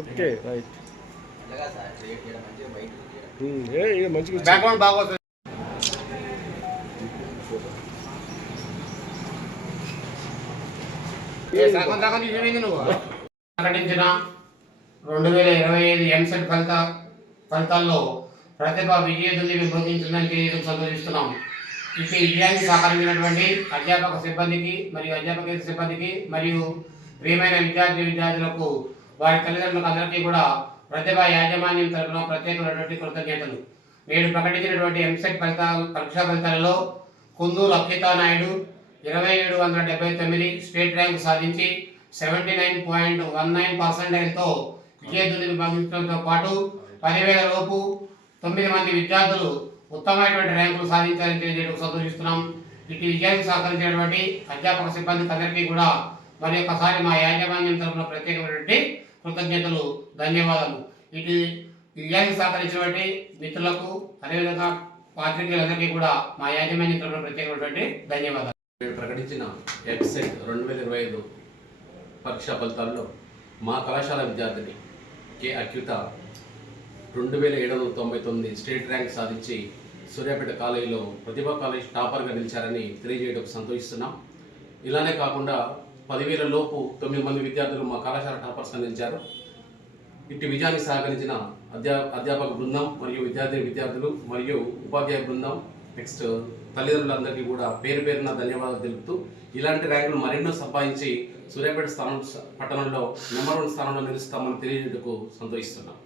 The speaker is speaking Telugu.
Okay right. మంచిగా బ్యాక్గ్రౌండ్ బాగా ప్రకటించిన 2025 ఎంసెట్ ఫలితాల్లో ప్రతిభ విజేతల్ని విభజించిందని తెలియడం సంతోషిస్తున్నాం. ఇటు విజయానికి సహకరించినటువంటి అధ్యాపక సిబ్బందికి మరియు అధ్యాపకేతర సిబ్బందికి మరియు ప్రియమైన విద్యార్థులకు వారి తల్లిదండ్రులకు అందరికీ కూడా ప్రతిభ యాజమాన్యం తరపున ప్రత్యేకమైనటువంటి కృతజ్ఞతలు. నేడు ప్రకటించినటువంటి ఎంసెట్ పరీక్షా ఫలితాలలో కుందూరు అక్షితా నాయుడు 2779 స్టేట్ ర్యాంకు సాధించి 79.19%తో విజేతల్ని విభజించడంతో పాటు 10,000 లోపు 9 మంది విద్యార్థులు ఉత్తమమైనటువంటి ర్యాంకులు సాధించాలని తెలియజేయడం సంతోషిస్తున్నాం. ఇటు విజయానికి సహకరించినటువంటి అధ్యాపక సిబ్బందికి అందరికీ కూడా మరి ఒక్కసారి మా యాజమాన్యం తరఫున ప్రత్యేకమైనటువంటి కృతజ్ఞతలు, ధన్యవాదాలు. ఇటు విజయానికి సహకరించినటువంటి మిత్రులకు అదేవిధంగా పాత్రికేయులందరికీ కూడా మా యాజమాన్యం తరఫున ప్రత్యేకమైనటువంటి ధన్యవాదాలు. ప్రకటించిన ఎంసెట్ 2025 పరీక్షా ఫలితాల్లో మా కళాశాల విద్యార్థిని కె అక్యుత 2799 స్టేట్ ర్యాంక్ సాధించి సూర్యాపేట కాలేజీలో ప్రతిభా కాలేజ్ టాపర్గా నిలిచారని తెలియజేయడం సంతోషిస్తున్నాం. ఇలానే కాకుండా 10,000 లోపు 9 మంది విద్యార్థులు మా కళాశాల టాపర్స్గా నిలిచారు. ఇట్టి విజయానికి సహకరించిన అధ్యాపక బృందం మరియు విద్యార్థులు మరియు ఉపాధ్యాయ బృందం నెక్స్ట్ తల్లిదండ్రులందరికీ కూడా పేరు పేరున ధన్యవాదాలు తెలుపుతూ ఇలాంటి ర్యాంకులు మరెన్నో సంపాదించి సూర్యాపేట పట్టణంలో నెంబర్ 1 స్థానంలో నిలుస్తామని తెలియజేయడానికి సంతోషిస్తున్నాం.